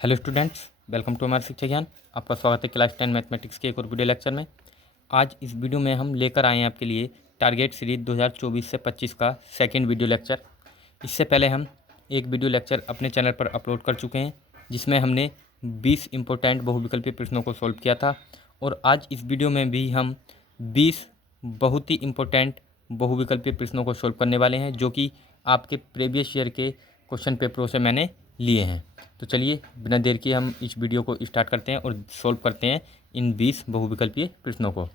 Hello students, welcome to हमारे शिक्षा ज्ञान। आपका स्वागत है क्लास 10 मैथमेटिक्स के एक और वीडियो लेक्चर में। आज इस वीडियो में हम लेकर आए हैं आपके लिए टारगेट सीरीज 2024 से 25 का सेकंड वीडियो लेक्चर। इससे पहले हम एक वीडियो लेक्चर अपने चैनल पर अपलोड कर चुके हैं जिसमें हमने 20 इम्पोर्टेंट बहुविकल्पीय प्रश्नों को सॉल्व किया था, और आज इस वीडियो में भी हम 20 बहुत ही इम्पोर्टेंट बहुविकल्पीय प्रश्नों को सॉल्व करने वाले हैं जो कि आपके प्रीवियस ईयर के क्वेश्चन पेपरों से मैंने लिए हैं। तो चलिए बिना देर किए हम इस वीडियो को स्टार्ट करते हैं और सॉल्व करते हैं इन 20 बहुविकल्पीय प्रश्नों को।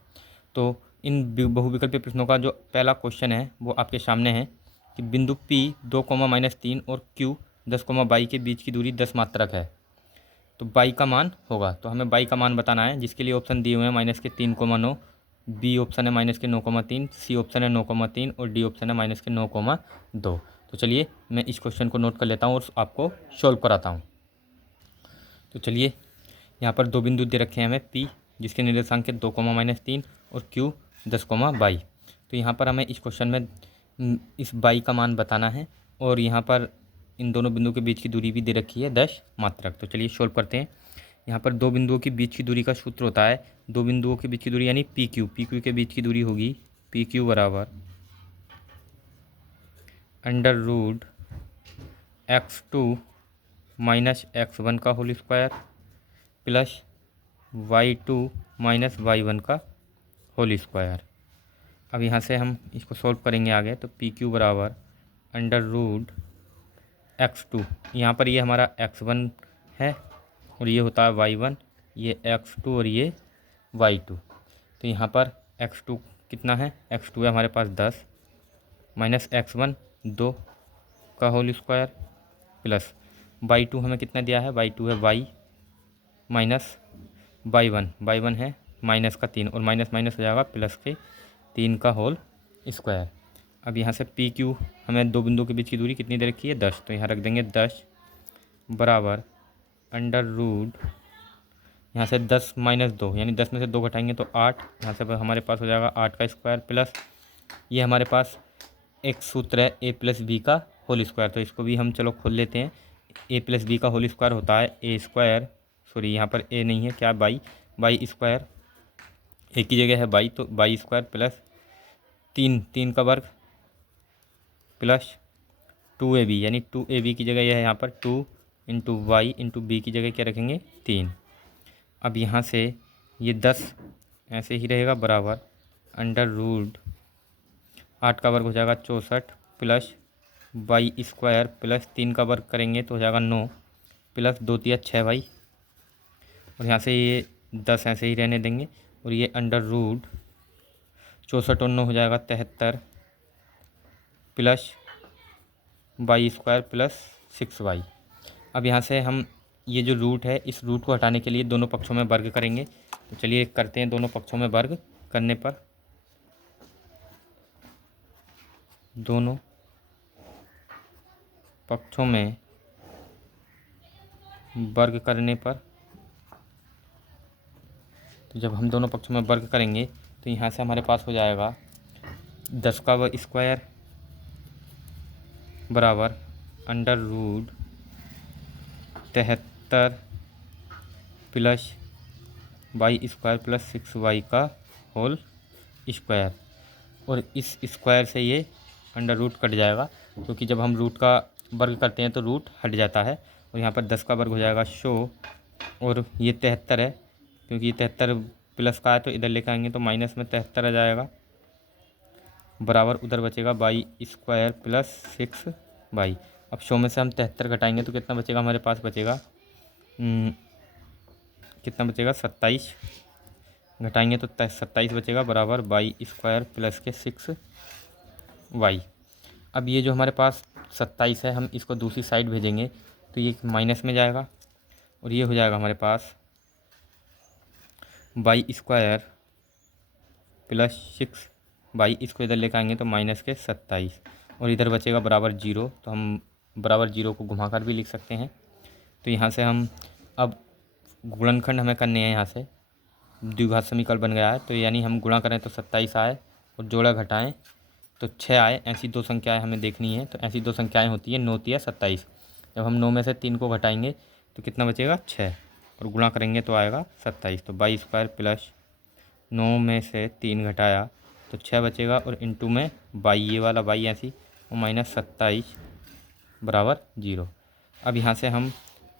तो इन बहुविकल्पीय प्रश्नों का जो पहला क्वेश्चन है वो आपके सामने है कि बिंदु P 2, -3 और Q 10, बाई के बीच की दूरी 10 मात्रक है, तो बाई का मान होगा। तो हमें बाई का मान बताना है, जिसके लिए ऑप्शन दिए हुए हैं -3,9, बी ऑप्शन है -9,3, सी ऑप्शन है 9,3 और डी ऑप्शन है -9,2। तो चलिए मैं इस क्वेश्चन को नोट कर लेता हूँ और आपको सॉल्व कराता हूँ। तो चलिए यहाँ पर दो बिंदु दे रखे हैं हमें, P जिसके निर्देशांक है 2, -3 और Q 10, बाई। तो यहाँ पर हमें इस क्वेश्चन में इस बाई का मान बताना है, और यहाँ पर इन दोनों बिंदुओं के बीच की दूरी भी दे रखी है 10 मात्रक। तो चलिए सॉल्व करते हैं। यहाँ पर दो बिंदुओं के बीच की दूरी का सूत्र होता है, दो बिंदुओं के बीच की दूरी यानी PQ के बीच की दूरी होगी PQ बराबर √x2 - x1 का whole square plus y2 - y1 का होल स्क्वायर। अब यहाँ से हम इसको सॉल्व करेंगे आगे, तो PQ बराबर √x2, यहाँ पर ये हमारा x1 है और ये होता है y1, ये x2 और ये y2। तो यहाँ पर x2 कितना है, x2 है हमारे पास 10 माइनस x1 2 का होल स्क्वायर प्लस y2 हमें कितना दिया है, y2 है y माइनस y1 है -3 और माइनस माइनस हो जाएगा प्लस के 3 का होल स्क्वायर। अब यहाँ से PQ हमें दो बिंदुओं के बीच की दूरी कितनी दे रखी है 10, तो यहाँ रख देंगे 10 बराबर √ यहाँ से 10 - 2 यानी 10 में से 2 घटाएंगे तो 8, यहाँ से हमारे पास हो जाएगा 8 का स्क्वायर प्लस ये हमारे पास एक सूत्र है A + B का होल स्क्वायर। तो इसको भी हम चलो खोल लेते हैं। A + B का होल स्क्वायर होता है A स्क्वायर, सॉरी यहाँ पर A नहीं है, क्या बाई स्क्वायर, A की जगह है बाई, तो बाई स्क्वायर प्लस 3 का वर्ग प्लस 2AB, यानी 2AB की जगह यह है यहाँ पर 2 × y × b की जगह क्या रखेंगे 3। अब यहाँ से ये 10 ऐसे ही रहेगा बराबर √8 का वर्ग हो जाएगा 64 प्लस बाई स्क्वायर प्लस 3 का वर्ग करेंगे तो हो जाएगा 9 प्लस 2 × 6 भाई, और यहाँ से ये 10 ऐसे ही रहने देंगे और ये √64 और 9 हो जाएगा 73 plus by square plus 6y। अब यहाँ से हम ये जो रूट है इस रूट को हटाने के लिए दोनों पक्षों में वर्ग करेंगे। तो चलिए करते हैं, दोनों पक्षों में वर्ग करने पर दोनों पक्षों में वर्ग करने पर, तो जब हम दोनों पक्षों में वर्ग करेंगे तो यहाँ से हमारे पास हो जाएगा 10 का स्क्वायर बराबर √73 plus by square plus 6y का होल स्क्वायर, और इस स्क्वायर से ये √ कट जाएगा, क्योंकि जब हम रूट का वर्ग करते हैं तो रूट हट जाता है, और यहाँ पर 10 का वर्ग हो जाएगा 100 और ये 73 है, क्योंकि 73 प्लस का है तो इधर लेकर आएंगे तो माइनस में 73 आ जाएगा बराबर उधर बचेगा बाई स्क्वायर प्लस 6y। अब 100 में से हम 73 घटाएंगे तो कितना बचेगा, हमारे पास बचेगा कितना बचेगा 27, घटाएंगे तो 27 बचेगा बराबर बाई स्क्वायर प्लस के 6y। अब ये जो हमारे पास 27 है हम इसको दूसरी साइड भेजेंगे तो ये माइनस में जाएगा, और ये हो जाएगा हमारे पास बाई स्क्वायर प्लस 6y, इसको इधर लेकर आएंगे तो माइनस के 27 और इधर बचेगा बराबर 0, तो हम बराबर 0 को घुमाकर भी लिख सकते हैं। तो यहाँ से हम अब गुणनखंड हमें करने हैं, यहाँ से द्विघात समीकरण बन गया है, तो यानी हम गुणा करें तो 27 आए और जोड़ा घटाएं तो 6 आए। ऐसी दो संख्याएं हमें देखनी है, तो ऐसी दो संख्याएं होती है 9 × 27। जब हम 9 में से 3 को घटाएंगे तो कितना बचेगा 6, और गुणा करेंगे तो आएगा 27। तो 22² प्लस 9 में से 3 घटाया तो 6 बचेगा, और इंटू में 22, ये वाला 22 ऐसी, और माइनस 27 बराबर 0। अब यहाँ से हम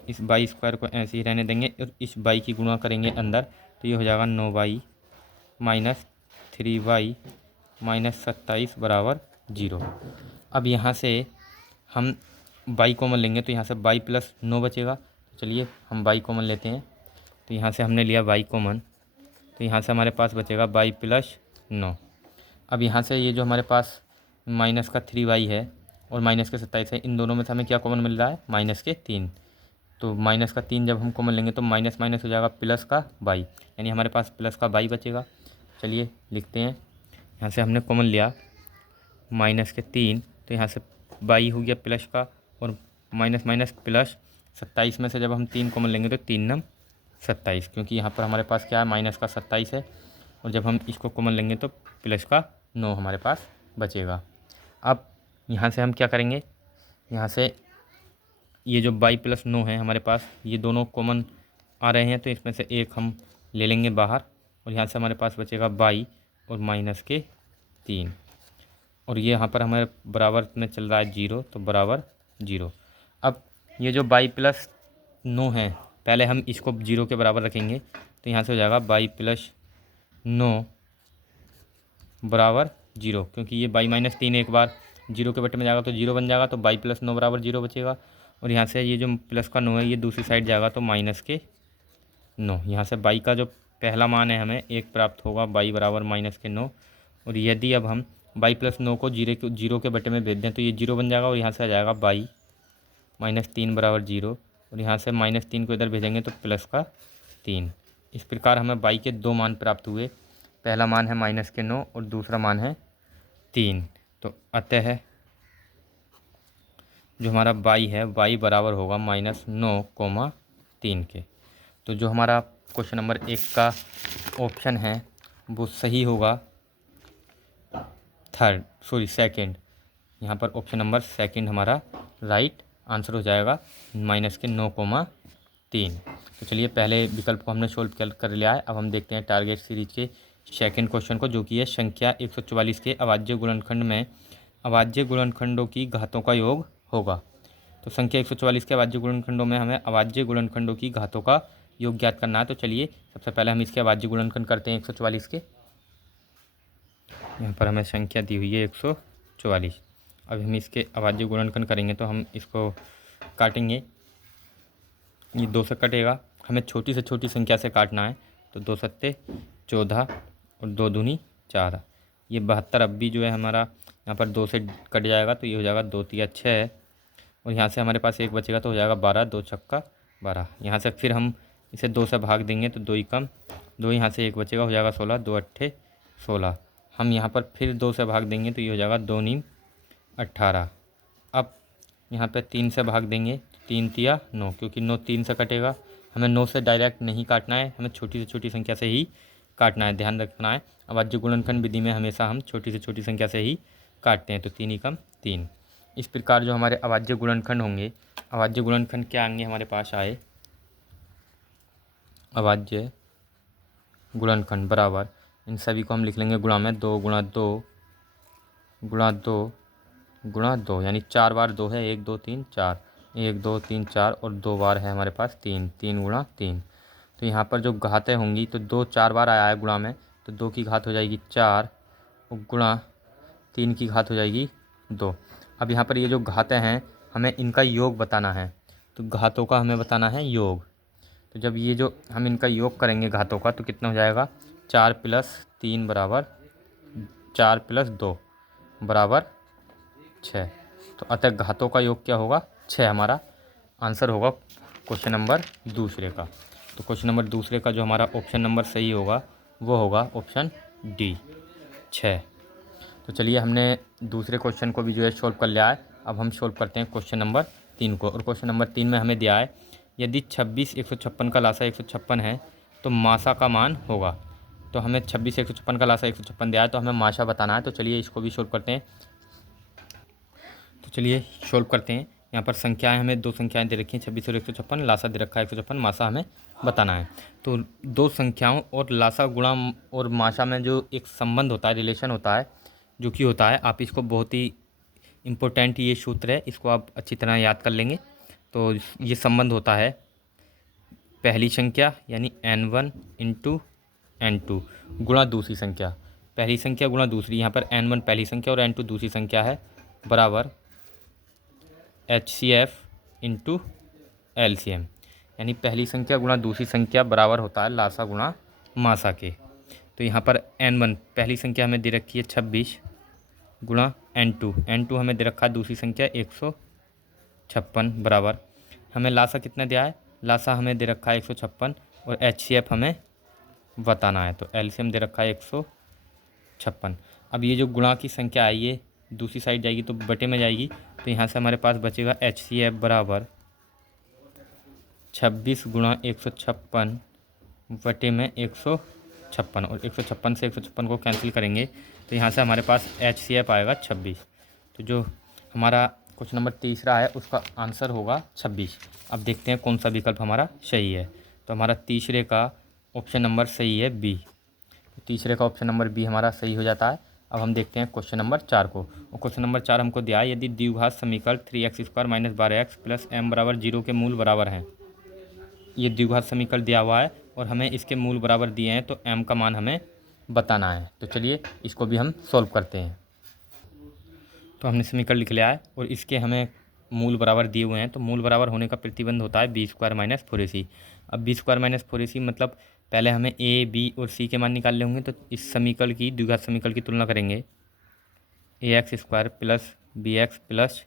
इस 22² को ऐसे ही रहने देंगे और इस 22 की गुणा करेंगे अंदर, तो ये हो जाएगा 9y माइनस 3y माइनस 27 बराबर 0। अब यहाँ से हम y कॉमन लेंगे तो यहाँ से y प्लस 9 बचेगा। तो चलिए हम y कॉमन लेते हैं। तो यहाँ से हमने लिया y कॉमन, तो यहाँ से हमारे पास बचेगा y प्लस 9। अब यहाँ से ये जो हमारे पास माइनस का 3y है और माइनस के 27 है, इन दोनों में से हमें क्या कॉमन मिल रहा है, माइनस के 3। तो माइनस का 3 जब हम कॉमन लेंगे तो माइनस माइनस हो जाएगा प्लस का y, यानी हमारे पास प्लस का y बचेगा। चलिए लिखते हैं। यहाँ से हमने कॉमन लिया माइनस के 3, तो यहाँ से y हो गया प्लस का, और माइनस माइनस प्लस 27 में से जब हम 3 कॉमन लेंगे तो 3 नम 27, क्योंकि यहाँ पर हमारे पास क्या है, माइनस का 27 है, और जब हम इसको कॉमन लेंगे तो प्लस का 9 हमारे पास बचेगा। अब यहाँ से हम क्या करेंगे, यहाँ से ये जो y प्लस 9 है हमारे पास, ये दोनों कॉमन आ रहे हैं, तो इसमें से एक हम ले लेंगे बाहर, और यहाँ से हमारे पास बचेगा y और माइनस के 3, और ये यहाँ पर हमारे बराबर में चल रहा है 0, तो बराबर 0। अब ये जो y प्लस 9 है, पहले हम इसको 0 के बराबर रखेंगे, तो यहाँ से हो जाएगा y प्लस 9 बराबर 0, क्योंकि ये y माइनस 3 एक बार 0 के बटे में जाएगा तो 0 बन जाएगा, तो y प्लस 9 बराबर 0 बचेगा। और यहाँ से ये जो प्लस का 9 है ये दूसरी साइड जाएगा तो माइनस के 9। यहाँ से y का जो पहला मान है हमें 1 प्राप्त होगा, y बराबर माइनस के 9। और यदि अब हम y प्लस 9 को 0 के बटे में भेज दें तो ये 0 बन जाएगा, और यहाँ से आ जाएगा y माइनस 3 बराबर 0, और यहाँ से माइनस 3 को इधर भेजेंगे तो प्लस का 3। इस प्रकार हमें y के 2 मान प्राप्त हुए, पहला मान है माइनस के 9 और दूसरा मान है 3। तो अतः जो हमारा y है y बराबर होगा -9,3 के। तो जो हमारा क्वेश्चन नंबर 1 का ऑप्शन है वो सही होगा, सेकंड। यहाँ पर ऑप्शन नंबर सेकंड हमारा राइट आंसर हो जाएगा, -9,3। तो चलिए पहले विकल्प को हमने सोल्व कर लिया है। अब हम देखते हैं टारगेट सीरीज के सेकंड क्वेश्चन को, जो कि है संख्या 144 के अभाज्य गुणनखंड में अभाज्य गुणनखंडों की घातों का योग होगा। तो संख्या 144 के अभाज्य गुणनखंडों में हमें अभाज्य गुणनखंडों की घातों का योग ज्ञात करना है। तो चलिए सबसे पहले हम इसके अभाज्य गुणनखंड करते हैं 144 के। यहाँ पर हमें संख्या दी हुई है 144। अब हम इसके अभाज्य गुणनखंड करेंगे तो हम इसको काटेंगे, ये 2 से कटेगा, हमें छोटी से छोटी संख्या से काटना है। तो 2 सत्ते 14 और 2 दूनी 4, ये 72 अब भी जो है हमारा यहाँ पर 2 से कट जाएगा, तो ये हो जाएगा 2 तिया 6, और यहाँ से हमारे पास 1 बचेगा तो हो जाएगा 12, 2 छक्का 12। यहाँ से फिर हम इसे 2 से भाग देंगे तो 2 ही कम 2, यहाँ से 1 बचेगा हो जाएगा 16, 2 अट्ठे 16। हम यहाँ पर फिर 2 से भाग देंगे तो ये हो जाएगा 2 नीम 18। अब यहाँ पे 3 से भाग देंगे, 3 तिया 9, क्योंकि 9 3 से कटेगा। हमें 9 से डायरेक्ट नहीं काटना है, हमें छोटी से छोटी संख्या से ही काटना है, ध्यान रखना है। अभाज्य गुणनखंड विधि में हमेशा हम छोटी से छोटी संख्या से ही काटते हैं। तो 3 ही कम 3। इस प्रकार जो हमारे अभाज्य गुणनखंड होंगे, अभाज्य गुणनखंड क्या आएंगे हमारे पास आए, अभाज्य गुणनखंड बराबर, इन सभी को हम लिख लेंगे गुणा में 2 गुणा 2 गुणा 2 गुणा 2, यानी 4 बार 2 है, 1 2 3 4, 1 2 3 4, और 2 बार है हमारे पास 3, 3 गुणा 3। तो यहाँ पर जो घातें होंगी तो 2 4 बार आया है गुणा में, तो 2 की घात हो जाएगी 4, और गुणा 3 की घात हो जाएगी 2। अब यहाँ पर ये जो घातें हैं हमें इनका योग बताना है, तो घातों का हमें बताना है योग। तो जब ये जो हम इनका योग करेंगे घातों का, तो कितना हो जाएगा, 4 + 3 बराबर 4 + 2 बराबर 6। तो अतः घातों का योग क्या होगा, 6 हमारा आंसर होगा क्वेश्चन नंबर दूसरे का। तो क्वेश्चन नंबर दूसरे का जो हमारा ऑप्शन नंबर सही होगा वो होगा ऑप्शन डी 6। तो चलिए हमने दूसरे क्वेश्चन को भी जो है सॉल्व कर लिया है। अब हम सॉल्व करते हैं क्वेश्चन नंबर 3 को। और क्वेश्चन नंबर 3 में हमें दिया है, यदि 26 156 का लासा 156 है तो मासा का मान होगा। तो हमें 26 156 का लासा 156 दिया है, तो हमें मासा बताना है। तो चलिए इसको भी सॉल्व करते हैं। तो चलिए सॉल्व करते हैं। यहाँ पर संख्याएं हमें दो संख्याएं दे रखी हैं 26 और 156, लासा दे रखा है 156, मासा हमें बताना है। तो दो संख्याओं और लासा गुणा और मासा में जो एक संबंध होता है, रिलेशन होता है, जो कि होता है, आप इसको बहुत ही इम्पोर्टेंट ये सूत्र है, इसको आप अच्छी तरह याद कर लेंगे। तो ये संबंध होता है पहली संख्या यानी n1 इंटू n2 गुणा दूसरी संख्या, पहली संख्या गुणा दूसरी, यहाँ पर n1 पहली संख्या और n2 दूसरी संख्या है, बराबर HCF इंटू LCM, यानी पहली संख्या गुणा दूसरी संख्या बराबर होता है लासा गुणा मासा के। तो यहाँ पर n1 पहली संख्या हमें दे रखी है 26 गुणा n2 हमें दे रखा है दूसरी संख्या 156, बराबर हमें लासा कितना दिया है, लासा हमें दे रखा है 156 और HCF हमें बताना है, तो LCM दे रखा है 156। अब ये जो गुणा की संख्या है ये दूसरी साइड जाएगी तो बटे में जाएगी, तो यहाँ से हमारे पास बचेगा HCF बराबर 26 गुणा 156 बटे में 156, और 156 से 156 को कैंसिल करेंगे तो यहाँ से हमारे पास HCF आएगा 26। तो जो हमारा क्वेश्चन नंबर तीसरा है उसका आंसर होगा 26। अब देखते हैं कौन सा विकल्प हमारा सही है। तो हमारा तीसरे का ऑप्शन नंबर सही है बी, तो तीसरे का ऑप्शन नंबर बी हमारा सही हो जाता है। अब हम देखते हैं क्वेश्चन नंबर 4 को, और क्वेश्चन नंबर 4 हमको दिया है यदि द्विघात समीकरण 3x² - 12x + m बराबर 0 के मूल बराबर हैं। ये द्विघात समीकरण दिया हुआ है और हमें इसके मूल बराबर दिए हैं, तो m का मान हमें बताना है। तो चलिए इसको भी हम सॉल्व करते हैं। तो हमने समीकरण लिख लिया है और इसके हमें मूल बराबर दिए हुए हैं, तो मूल बराबर होने का प्रतिबंध होता है b² - 4ac। अब b² - 4ac मतलब पहले हमें a, b और c के मान निकालने होंगे, तो इस समीकरण की द्विघात समीकरण की तुलना करेंगे, ax² + bx +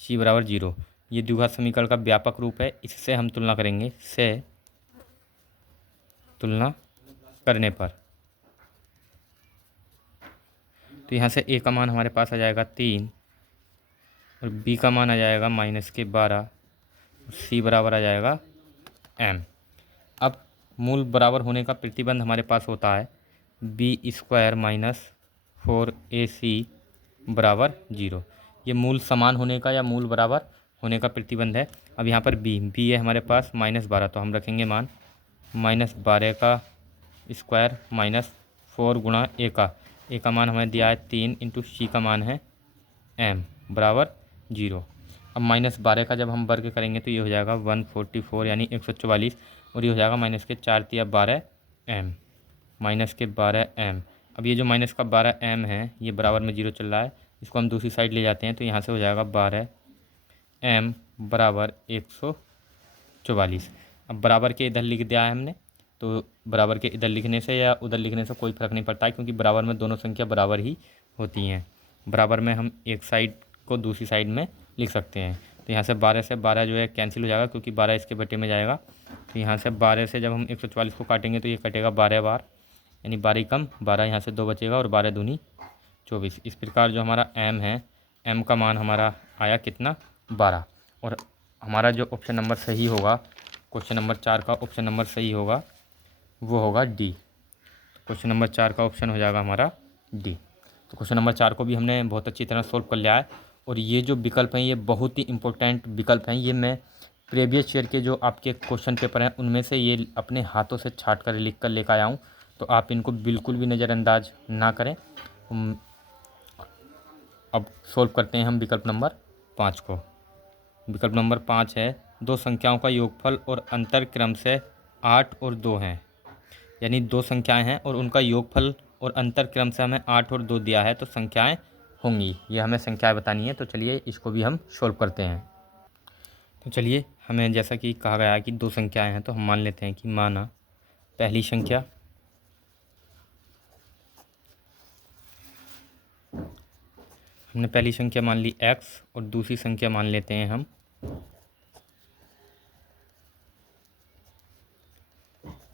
c बराबर 0। ये द्विघात समीकरण का व्यापक रूप है, इससे हम तुलना करेंगे, से तुलना करने पर तो यहाँ से a का मान हमारे पास आ जाएगा 3 और b का मान आ जाएगा -12 और c बराबर आ जाएगा m। अब मूल बराबर होने का प्रतिबंध हमारे पास होता है b² - 4ac बराबर 0। ये मूल समान होने का या मूल बराबर होने का प्रतिबंध है। अब यहाँ पर b है हमारे पास -12, तो हम रखेंगे मान -12 का स्क्वायर -4 गुणा a का मान हमें दिया है 3 इंटू c का मान है m बराबर 0। अब -12 का जब हम वर्ग करेंगे तो ये हो जाएगा 144 यानी 144, और ये हो जाएगा -4 × 12 m -12 m। अब ये जो -12 m है ये बराबर में 0 चल रहा है, इसको हम दूसरी साइड ले जाते हैं, तो यहाँ से हो जाएगा 12 m बराबर 144। अब बराबर के इधर लिख दिया है हमने, तो बराबर के इधर लिखने से या उधर लिखने से कोई फ़र्क नहीं पड़ता है, क्योंकि बराबर में दोनों संख्या बराबर ही होती हैं। बराबर में हम एक साइड को दूसरी साइड में लिख सकते हैं, तो यहाँ से 12 से 12 जो है कैंसिल हो जाएगा, क्योंकि 12 इसके बटे में जाएगा। तो यहाँ से 12 से जब हम 144 को काटेंगे तो ये कटेगा 12 बार, यानी 12 कम 12, यहाँ से 2 बचेगा और 12 दूनी 24। इस प्रकार जो हमारा m है, m का मान हमारा आया कितना 12, और हमारा जो ऑप्शन नंबर सही होगा, क्वेश्चन नंबर 4 का ऑप्शन नंबर सही होगा वो होगा डी। क्वेश्चन नंबर 4 का ऑप्शन हो जाएगा हमारा डी। तो क्वेश्चन नंबर 4 को भी हमने बहुत अच्छी तरह सोल्व कर लिया है, और ये जो विकल्प हैं ये बहुत ही इंपॉर्टेंट विकल्प हैं। ये मैं प्रीवियस ईयर के जो आपके क्वेश्चन पेपर हैं उनमें से ये अपने हाथों से छाट कर लिख कर लेकर आया हूँ, तो आप इनको बिल्कुल भी नज़रअंदाज ना करें। अब सोल्व करते हैं हम विकल्प नंबर 5 को। विकल्प नंबर 5 है दो संख्याओं का योगफल और अंतर क्रम से 8 और 2 हैं, यानी दो संख्याएं हैं और उनका योगफल और अंतर क्रम से हमें 8 और 2 दिया है, तो संख्याएं होंगी, ये हमें संख्याएं बतानी है। तो चलिए इसको भी हम सोल्व करते हैं। तो चलिए, हमें जैसा कि कहा गया है कि दो संख्याएं हैं, तो हम मान लेते हैं कि माना पहली संख्या हमने पहली संख्या मान ली x और दूसरी संख्या मान लेते हैं हम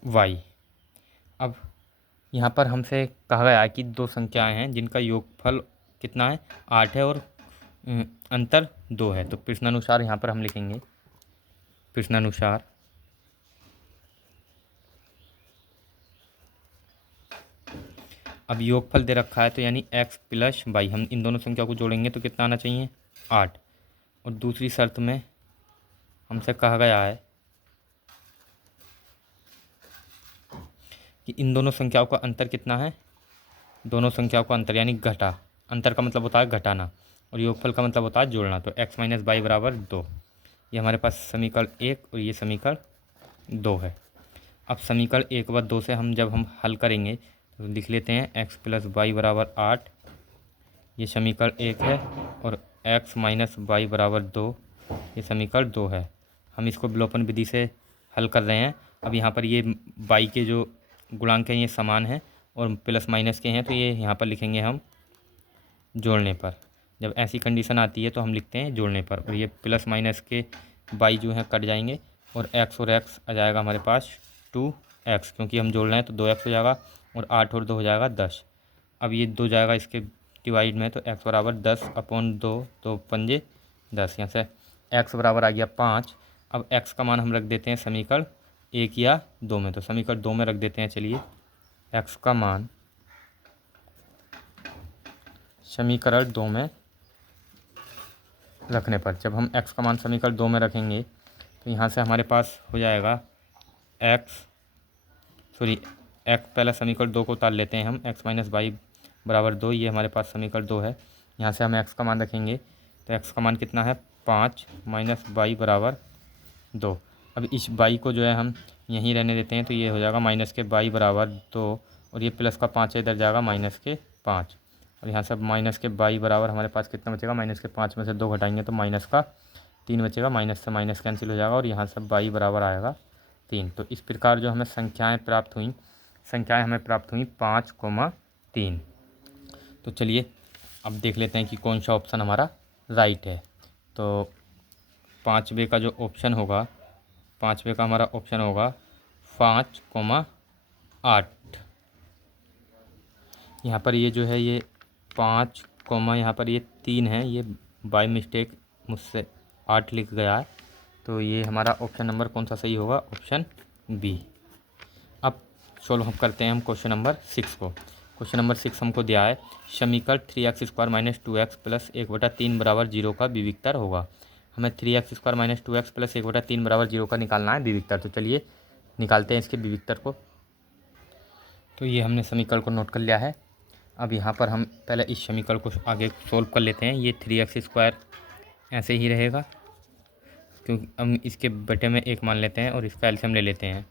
y। अब यहाँ पर हमसे कहा गया है कि दो संख्याएं हैं जिनका योगफल कितना है 8 है और अंतर 2 है। तो प्रश्नानुसार यहाँ पर हम लिखेंगे, प्रश्नानुसार अब योगफल दे रखा है, तो यानी x + y, हम इन दोनों संख्या को जोड़ेंगे तो कितना आना चाहिए 8, और दूसरी शर्त में हमसे कहा गया है कि इन दोनों संख्याओं का अंतर कितना है, दोनों संख्याओं का अंतर यानी घटा, अंतर का मतलब होता है घटाना और योगफल का मतलब होता है जोड़ना। तो x माइनस वाई बराबर 2, ये हमारे पास समीकरण 1 और ये समीकरण 2 है। अब समीकरण 1 व 2 से जब हम हल करेंगे तो लिख लेते हैं x प्लस वाई बराबर 8, ये समीकरण 1 है, और x माइनस वाई बराबर 2, ये समीकरण 2 है। हम इसको विलोपन विधि से हल कर रहे हैं। अब यहाँ पर ये y के जो गुणांक हैं ये समान हैं और प्लस माइनस के हैं, तो ये यहाँ पर लिखेंगे हम जोड़ने पर। जब ऐसी कंडीशन आती है तो हम लिखते हैं जोड़ने पर, और ये प्लस माइनस के y जो हैं कट जाएंगे और x और x आ जाएगा हमारे पास 2x, क्योंकि हम जोड़ रहे हैं तो 2x हो जाएगा, और 8 और 2 हो जाएगा 10। अब ये 2 जाएगा इसके डिवाइड में, तो x बराबर 10/2, तो 5 10, यहाँ से x बराबर आ गया 5। अब x का मान हम रख देते हैं समीकरण 1 या 2 में, तो समीकरण 2 में रख देते हैं। चलिए x का मान समीकरण 2 में रखने पर, जब हम x का मान समीकरण 2 में रखेंगे तो यहाँ से हमारे पास हो जाएगा x पहला समीकरण 2 को उतार लेते हैं हम, x माइनस वाई बराबर 2, ये हमारे पास समीकरण 2 है। यहाँ से हम x का मान रखेंगे तो x का मान कितना है 5 माइनस वाई बराबर 2। अब इस y को जो है हम यहीं रहने देते हैं, तो ये हो जाएगा माइनस के वाई बराबर 2, और ये प्लस का 5 है, इधर जाएगा माइनस के 5, और यहाँ से माइनस के वाई बराबर हमारे पास कितना बचेगा, माइनस के 5 में से 2 घटाएंगे तो माइनस का 3 बचेगा, माइनस से माइनस कैंसिल हो जाएगा, और यहाँ से वाई बराबर आएगा 3। तो इस प्रकार जो हमें संख्याएं प्राप्त हुई 5,3। तो चलिए अब देख लेते हैं कि कौन सा ऑप्शन हमारा राइट है। तो 5वें का जो ऑप्शन होगा, 5वें का हमारा ऑप्शन होगा 5,8। यहाँ पर ये जो है ये 5, यहाँ पर ये 3 है, ये बाय मिस्टेक मुझसे 8 लिख गया है, तो ये हमारा ऑप्शन नंबर कौन सा सही होगा, ऑप्शन बी। अब सॉल्व हम करते हैं हम क्वेश्चन नंबर 6 को। क्वेश्चन नंबर 6 हमको दिया है समीकरण 3x² माइनस 2x प्लस 1/3 बराबर 0 का विविक्तर होगा। हमें 3x² माइनस 2x प्लस 1/3 बराबर 0 का निकालना है विविक्तर। तो चलिए निकालते हैं इसके विविक्तर को। तो ये हमने समीकरण को नोट कर लिया है। अब यहाँ पर हम पहले इस समीकरण को आगे सोल्व कर लेते हैं। ये 3x² ऐसे ही रहेगा, क्योंकि हम इसके बटे में 1 मान लेते हैं और इसका एलसीएम ले लेते हैं।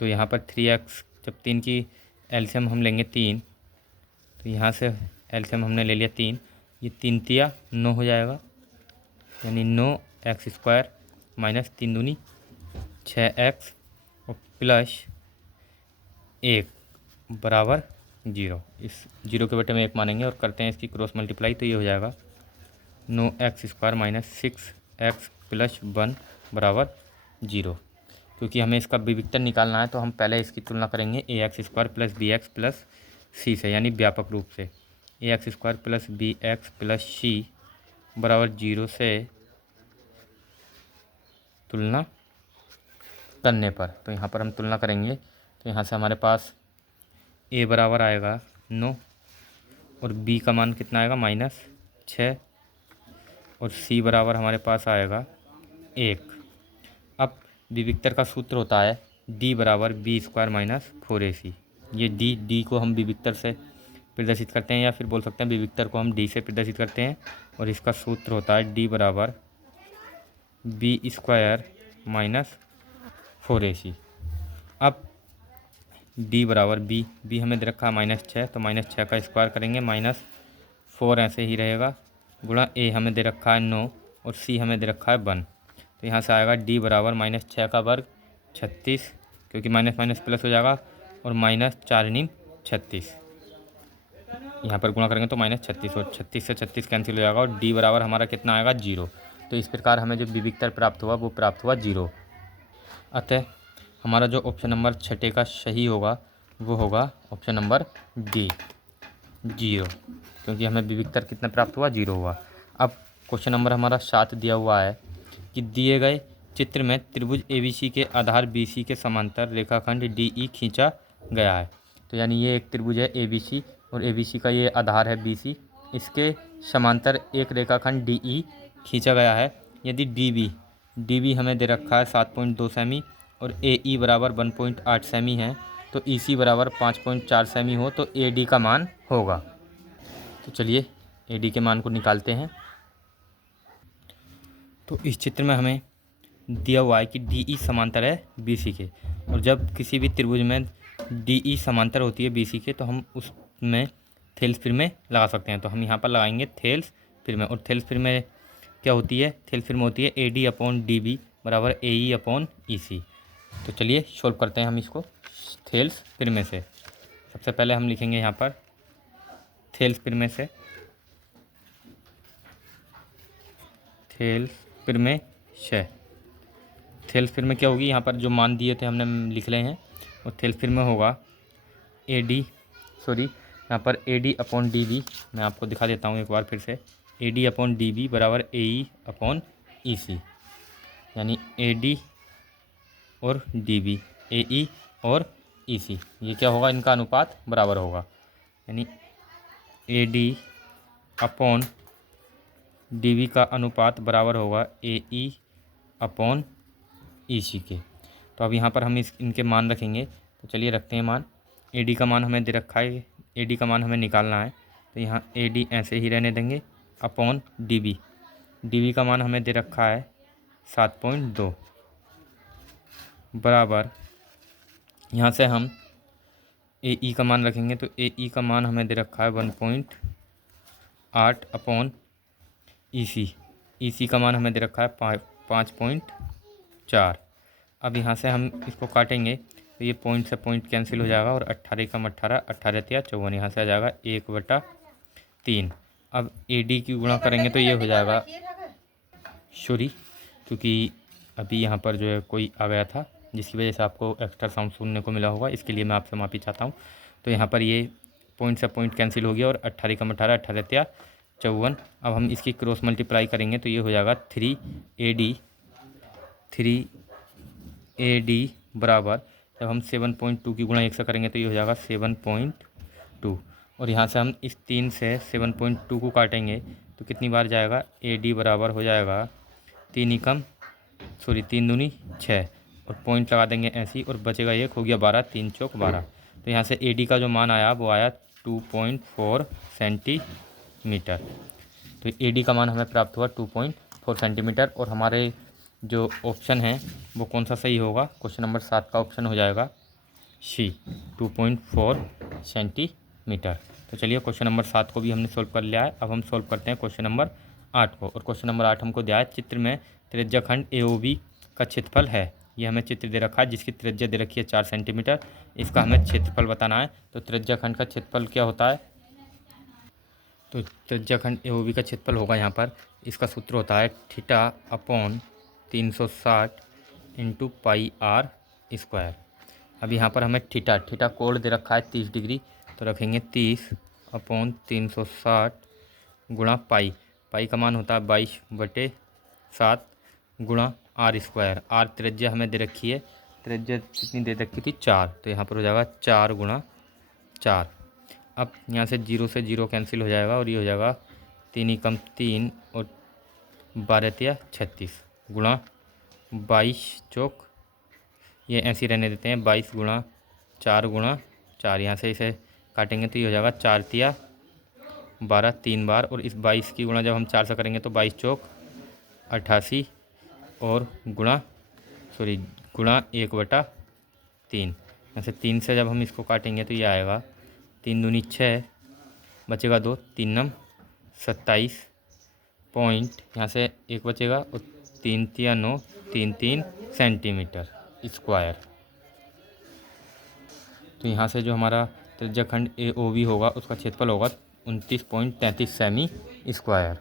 तो यहाँ पर 3x, जब 3 की एलसीएम हम लेंगे 3, तो यहाँ से एलसीएम हमने ले लिया 3, ये 3 तिया 9 हो जाएगा, यानी 9x² माइनस 3 दूनी 6x और प्लस 1 बराबर 0। इस 0 के बटे में 1 मानेंगे और करते हैं इसकी क्रॉस मल्टीप्लाई, तो ये हो जाएगा 9x² माइनस 6x प्लस 1 बराबर 0। क्योंकि हमें इसका विविक्तर निकालना है तो हम पहले इसकी तुलना करेंगे ax² plus bx plus c से, यानी व्यापक रूप से ax² plus bx plus c बराबर 0 से तुलना करने पर। तो यहाँ पर हम तुलना करेंगे तो यहाँ से हमारे पास a बराबर आएगा 9 और b का मान कितना आएगा -6 और c बराबर हमारे पास आएगा 1। अब विविक्तर का सूत्र होता है d बराबर b² माइनस 4ac। ये d को हम विविक्तर से प्रदर्शित करते हैं, या फिर बोल सकते हैं विविक्तर को हम d से प्रदर्शित करते हैं, और इसका सूत्र होता है d बराबर b² माइनस 4ac। अब d बराबर b हमें दे रखा है -6, तो -6 का स्क्वायर करेंगे, -4 ऐसे ही रहेगा, गुणा a हमें दे रखा है 9 और c हमें दे रखा है 1। तो यहाँ से आएगा d बराबर -6 का वर्ग 36, क्योंकि माइनस माइनस प्लस हो जाएगा, और -4 × 36, यहाँ पर गुणा करेंगे तो -36, और 36 से 36 कैंसिल हो जाएगा, और d बराबर हमारा कितना आएगा 0। तो इस प्रकार हमें जो विविक्तर प्राप्त हुआ वो प्राप्त हुआ 0। अतः हमारा जो ऑप्शन नंबर 6 का सही होगा वो होगा ऑप्शन नंबर डी 0, क्योंकि हमें विविक्तर कितना प्राप्त हुआ 0 हुआ। अब क्वेश्चन नंबर हमारा 7 दिया हुआ है कि दिए गए चित्र में त्रिभुज ABC के आधार BC के समांतर रेखाखंड DE खींचा गया है। तो यानी ये एक त्रिभुज है ABC और ABC का ये आधार है BC, इसके समांतर एक रेखाखंड DE खींचा गया है, यदि डी बी हमें दे रखा है 7.2 सेमी और ए ई बराबर 1.8 सेमी है, तो ई सी बराबर 5.4 सेमी हो तो ए डी का मान होगा। तो चलिए ए डी के मान को निकालते हैं। तो इस चित्र में हमें दिया हुआ है कि डी ई समांतर है बी सी के, और जब किसी भी त्रिभुज में डी ई समांतर होती है बी सी के तो हम उसमें थेल्स पिरमें लगा सकते हैं। तो हम यहाँ पर लगाएंगे थेल्स पिरमें, और थेल्स पिरमें क्या होती है? थेल्स पिरमें होती है A D upon D B बराबर ए ई अपॉन ई सी। तो चलिए सोल्व करते हैं हम इसको थेल्स पिरमें से। सबसे पहले हम लिखेंगे यहाँ पर थेल्स पिरमें से, थेल्स पिरमें से। थेल्स पिरमें क्या होगी? यहाँ पर जो मान दिए थे हमने लिख रहे हैं, और थेल्स पिरमें होगा यहाँ पर A D upon D B, मैं आपको दिखा देता हूँ एक बार फिर से, A D upon D B बराबर A E upon E C, यानी ए डी और डी बी, ए ई और ई सी, ये क्या होगा? इनका अनुपात बराबर होगा, यानी A D upon D B का अनुपात बराबर होगा ए ई अपॉन ई सी के। तो अब यहाँ पर हम इनके मान रखेंगे। तो चलिए रखते हैं मान। ए डी का मान हमें दे रखा है, ए डी का मान हमें निकालना है, तो यहाँ ए डी ऐसे ही रहने देंगे अपॉन डी बी का मान हमें दे रखा है 7.2 बराबर, यहाँ से हम ए ई का मान रखेंगे, तो ए ई का मान हमें दे रखा है 1.8 अपॉन ई सी का मान हमें दे रखा है 5.4। अब यहाँ से हम इसको काटेंगे तो ये पॉइंट से पॉइंट कैंसिल हो जाएगा, और 18 कम 18, 18 तिया 54, यहाँ से आ जाएगा 1/3। अब ए डी की गुणा करेंगे तो ये हो जाएगा, क्योंकि अभी यहाँ पर जो है कोई आ गया था जिसकी वजह से आपको एक्स्ट्रा साउंड सुनने को मिला होगा, इसके लिए मैं आपसे माफ़ी चाहता हूँ। तो यहाँ पर ये पॉइंट से पॉइंट कैंसिल हो गया, और 18 कम 18, 18 तिया 54। अब हम इसकी क्रॉस मल्टीप्लाई करेंगे तो ये हो जाएगा 3 बराबर, जब हम 7.2 की गुणा 1 से करेंगे तो ये हो जाएगा 7.2, और यहाँ से हम इस 3 से 7.2 को काटेंगे तो कितनी बार जाएगा? ए डी बराबर हो जाएगा 3 दूनी 6, और पॉइंट लगा देंगे ऐसी, और बचेगा 1, हो गया 12, 3 चौक 12। तो यहाँ से ए डी का जो मान आया वो आया 2.4 सेंटीमीटर। तो ए डी का मान हमें प्राप्त हुआ 2.4 सेंटीमीटर, और हमारे जो ऑप्शन है वो कौन सा सही होगा? क्वेश्चन नंबर 7 का ऑप्शन हो जाएगा सी, 2.4 सेंटीमीटर। तो चलिए क्वेश्चन नंबर 7 को भी हमने सोल्व कर लिया है। अब हम सोल्व करते हैं क्वेश्चन नंबर 8 को, और क्वेश्चन नंबर 8 हमको दिया है चित्र में त्रिज्याखंड ए ओ बी का क्षेत्रफल है। ये हमें चित्र दे रखा है जिसकी त्रिज्या दे रखी है 4 सेंटीमीटर, इसका हमें क्षेत्रफल बताना है। तो त्रिज्याखंड का क्षेत्रफल क्या होता है? तो त्रिज्याखंड ए ओ बी का क्षेत्रफल होगा यहाँ पर, इसका सूत्र होता है theta upon 360 into pi R square. अब यहाँ पर हमें थीटा कोण दे रखा है 30 डिग्री, तो रखेंगे 30 अपॉन 360 गुणा पाई का मान होता है 22/7 गुणा आर स्क्वायर। आर त्रिज्या हमें दे रखी है, त्रिज्या कितनी दे रखी थी? 4, तो यहाँ पर हो जाएगा 4 गुणा 4। अब यहाँ से 0 से 0 कैंसिल हो जाएगा, और ये हो जाएगा 3 कम 3 और 12 तिया 36 गुणा 22 चौक, ये ऐसे रहने देते हैं 22 गुणा 4 गुणा 4, यहाँ से इसे काटेंगे तो ये हो जाएगा 4 तिया 12 3 बार, और इस 22 की गुणा जब हम 4 से करेंगे तो 22 चौक 88, और गुणा 1/3। यहाँ से 3 से जब हम इसको काटेंगे तो ये आएगा 3 दूनी 6, बचेगा 2, 3 नम 27 पॉइंट, यहाँ से 1 बचेगा, और 3 तिया 9, 3 सेंटीमीटर स्क्वायर। तो यहाँ से जो हमारा त्रिज्याखंड ए ओ बी होगा उसका क्षेत्रफल होगा 29.33 सेमी स्क्वायर।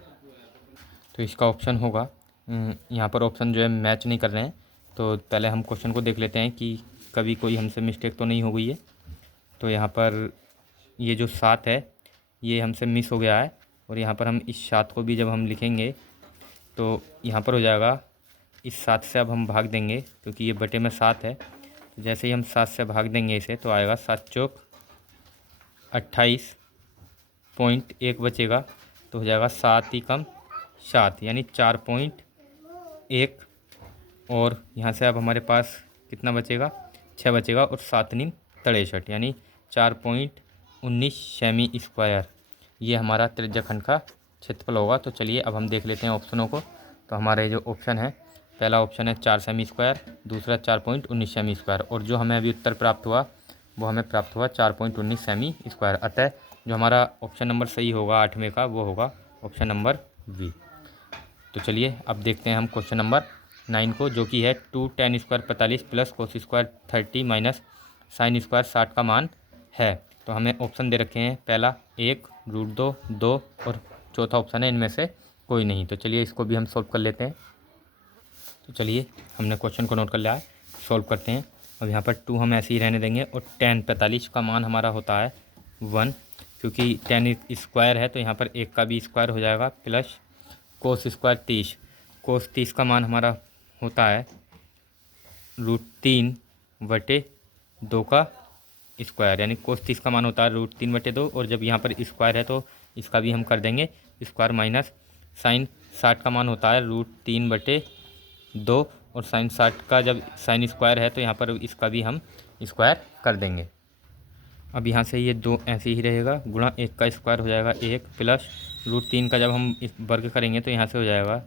तो इसका ऑप्शन होगा, यहाँ पर ऑप्शन जो है मैच नहीं कर रहे हैं, तो पहले हम क्वेश्चन को देख लेते हैं कि कभी कोई हमसे मिस्टेक तो नहीं हो गई है। तो यहाँ पर ये जो 7 है ये हमसे मिस हो गया है, और यहाँ पर हम इस 7 को भी जब हम लिखेंगे तो यहाँ पर हो जाएगा, इस 7 से अब हम भाग देंगे क्योंकि ये बटे में 7 है, तो जैसे ही हम 7 से भाग देंगे इसे तो आएगा 7 चौक 28 पॉइंट 1 बचेगा, तो हो जाएगा 7 ही कम 7 यानी 4.1। और यहाँ से अब हमारे पास कितना बचेगा, 6 बचेगा और 7 नीम 63 यानी 4.19 सेमी स्क्वायर। ये हमारा त्रिज्याखंड का क्षेत्रफल होगा। तो चलिए अब हम देख लेते हैं ऑप्शनों को। तो हमारे जो ऑप्शन है, पहला ऑप्शन है 4 सेमी स्क्वायर, दूसरा 4.19 सेमी स्क्वायर, और जो हमें अभी उत्तर प्राप्त हुआ वो हमें प्राप्त हुआ 4.19 सेमी स्क्वायर। अतः जो हमारा ऑप्शन नंबर सही होगा 8वें का, वो होगा ऑप्शन नंबर बी। तो चलिए अब देखते हैं हम क्वेश्चन नंबर 9 को, जो कि है 2 tan square 45 plus cos square 30 minus sine square 60 का मान है। तो हमें ऑप्शन दे रखे हैं, पहला 1, √2, 2 और चौथा ऑप्शन है इनमें से कोई नहीं। तो चलिए इसको भी हम सॉल्व कर लेते हैं। तो चलिए हमने क्वेश्चन को नोट कर लिया है, सॉल्व करते हैं। अब यहाँ पर 2 हम ऐसे ही रहने देंगे और tan 45 का मान हमारा होता है 1, क्योंकि tan स्क्वायर है तो यहाँ पर 1 का भी स्क्वायर हो जाएगा, प्लस कोस स्क्वायर 30, कोस 30 का मान हमारा होता है √3/2 का स्क्वायर, यानी कोस 30 का मान होता है √3/2। और जब यहाँ पर स्क्वायर है तो इसका भी हम कर देंगे स्क्वायर, माइनस साइन 60 का मान होता है √3/2, और साइन 60 का जब साइन स्क्वायर है तो यहाँ पर इसका भी हम स्क्वायर कर देंगे। अब यहाँ से ये 2 ऐसे ही रहेगा, गुणा 1 का स्क्वायर हो जाएगा 1, प्लस √3 का जब हम इस वर्ग करेंगे तो यहाँ से हो जाएगा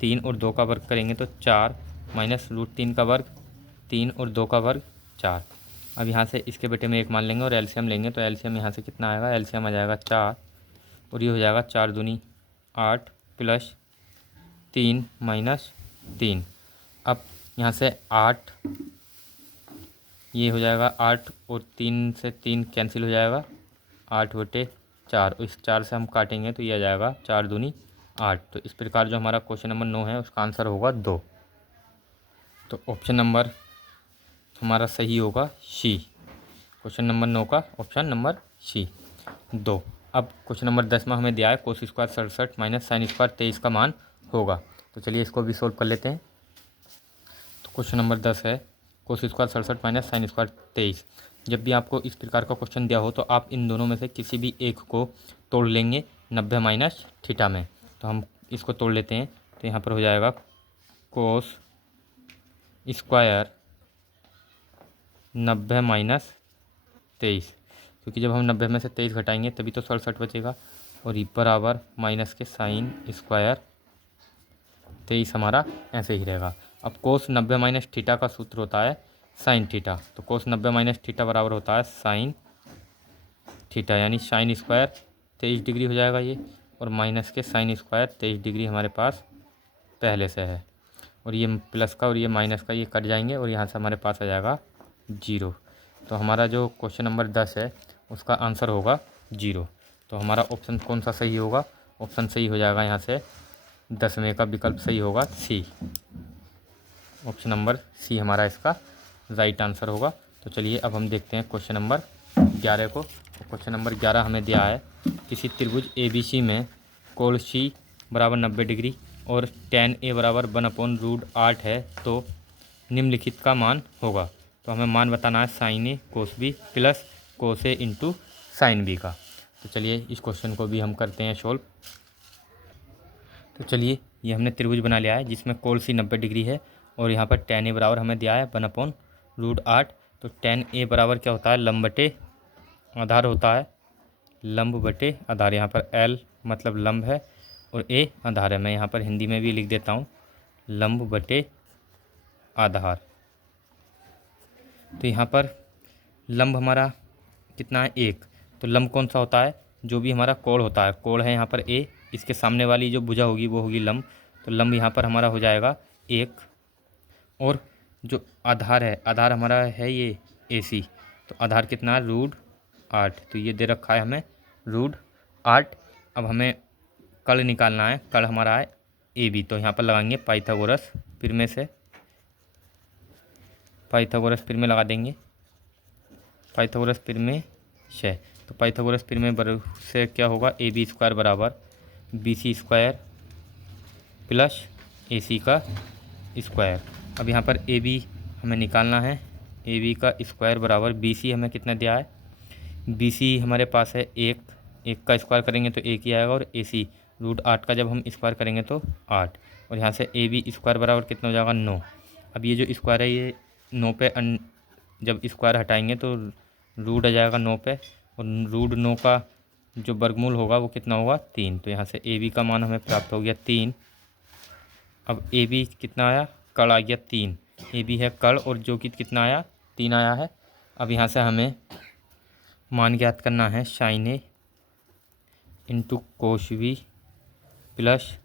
3, और 2 का वर्ग करेंगे तो 4, माइनस √3 का वर्ग 3 और 2 का वर्ग 4। अब यहाँ से इसके बेटे में 1 मान लेंगे और एलसीएम लेंगे, तो एलसीएम यहाँ से कितना आएगा, एलसीएम आ जाएगा 4, और ये हो जाएगा 4 दूनी 8 प्लस 3 माइनस 3। अब यहाँ से 8, ये हो जाएगा 8 और 3 से 3 कैंसिल हो जाएगा, 8/4, इस 4 से हम काटेंगे तो ये आ जाएगा 4 दूनी 8। तो इस प्रकार जो हमारा क्वेश्चन नंबर 9 है उसका आंसर होगा 2। तो ऑप्शन नंबर हमारा सही होगा सी, क्वेश्चन नंबर 9 का ऑप्शन नंबर सी 2। अब क्वेश्चन नंबर 10 में हमें दिया है cos square 67 minus sine square 23 का मान होगा। तो चलिए इसको भी सोल्व कर लेते हैं। तो क्वेश्चन नंबर 10 है cos square 67 minus sine square 23। जब भी आपको इस प्रकार का क्वेश्चन दिया हो तो आप इन दोनों में से किसी भी एक को तोड़ लेंगे 90 माइनस थीटा में। तो हम इसको तोड़ लेते हैं। तो यहाँ पर हो जाएगा कोस स्क्वायर 90 माइनस 23, क्योंकि जब हम 90 में से 23 घटाएंगे तभी तो 67 बचेगा, और ये बराबर माइनस के साइन स्क्वायर 23 हमारा ऐसे ही रहेगा। अब कोस 90 माइनस थीटा का सूत्र होता है साइन थीटा। तो कोस 90 माइनस थीटा बराबर होता है साइन थीटा, यानी साइन स्क्वायर 23 डिग्री हो जाएगा ये, और माइनस के साइन स्क्वायर 23 डिग्री हमारे पास पहले से है, और ये प्लस का और ये माइनस का ये कट जाएंगे और यहाँ से हमारे पास आ जाएगा 0। तो हमारा जो क्वेश्चन नंबर 10 है उसका आंसर होगा 0। तो हमारा ऑप्शन कौन सा सही होगा, ऑप्शन सही हो जाएगा यहाँ से 10वें का विकल्प सही होगा सी, ऑप्शन नंबर सी हमारा इसका राइट आंसर होगा। तो चलिए अब हम देखते हैं क्वेश्चन नंबर 11 को। क्वेश्चन नंबर 11 हमें दिया है किसी त्रिभुज ABC में कोण C बराबर 90 डिग्री और tan A बराबर 1/√8 है, तो निम्नलिखित का मान होगा। तो हमें मान बताना है sine A cos B plus cos A into sine B का। तो चलिए इस क्वेश्चन को भी हम करते हैं सॉल्व। तो चलिए ये हमने त्रिभुज बना लिया है जिसमें कोण C 90 डिग्री है, और यहाँ पर tan A बराबर हमें दिया है 1/√8। तो tan A बराबर क्या होता है, लंब बटे आधार होता है, लंब बटे आधार। यहाँ पर L मतलब लंब है और A आधार है। मैं यहाँ पर हिंदी में भी लिख देता हूँ, लंब बटे आधार। तो यहाँ पर लंब हमारा कितना है, 1। तो लंब कौन सा होता है, जो भी हमारा कोण होता है, कोण है यहाँ पर A, इसके सामने वाली जो भुजा होगी वो होगी लंब। तो लंब यहाँ पर हमारा हो जाएगा 1, और जो आधार है, आधार हमारा है ये AC। तो आधार कितना है, √8। तो ये दे रखा है हमें √8। अब हमें कर्ण निकालना है, कर्ण हमारा है AB। तो यहाँ पर लगाएंगे पाइथागोरस प्रमेय से, पाइथागोरस प्रमेय लगा देंगे, पाइथागोरस प्रमेय से। तो पाइथागोरस प्रमेय से क्या होगा, AB² बराबर BC² प्लस AC का स्क्वायर। अब यहाँ पर AB हमें निकालना है, AB का स्क्वायर बराबर BC हमें कितना दिया है, BC हमारे पास है 1, 1 का स्क्वायर करेंगे तो 1 ही आएगा, और AC रूट 8 का जब हम स्क्वायर करेंगे तो 8, और यहाँ से ए बी स्क्वायर बराबर कितना हो जाएगा 9। अब ये जो स्क्वायर है ये 9 पे जब स्क्वायर हटाएंगे तो रूट आ जाएगा 9 पे, और रूट 9 का जो वर्गमूल होगा वो कितना होगा 3। तो यहाँ से ए बी का मान हमें प्राप्त हो गया 3। अब ए बी कितना आया, कड़ आ गया 3। ए बी है कड़, और जो कि कितना आया 3 आया है। अब यहाँ से हमें मान ज्ञात करना है साइन ए इंटू कोश वी प्लस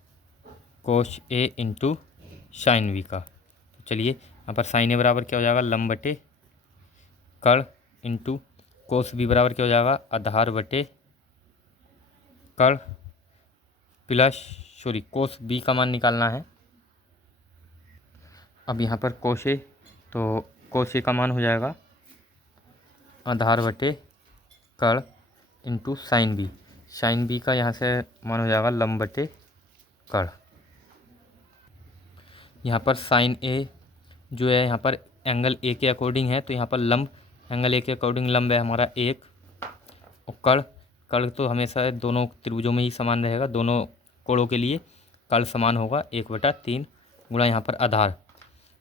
कोश ए इंटू साइन वी का। तो चलिए यहाँ पर साइन ए बराबर क्या हो जाएगा, लंब बटे कड़, इंटू कोस बी बराबर क्या हो जाएगा, आधार बटे कड़, प्लस कोस बी का मान निकालना है। अब यहाँ पर कोश ए, तो कोश ए का मान हो जाएगा आधार बटे कड़ into sine B. Sine B का यहाँ से मान हो जाएगा लंब बटे कड़। यहाँ पर साइन ए जो है यहाँ पर एंगल ए के अकॉर्डिंग है, तो यहाँ पर लंब एंगल ए के अकॉर्डिंग लंब है हमारा 1, और कड़ कड़ तो हमेशा दोनों त्रिभुजों में ही समान रहेगा, दोनों कोणों के लिए कड़ समान होगा 1/3 गुणा यहाँ पर आधार।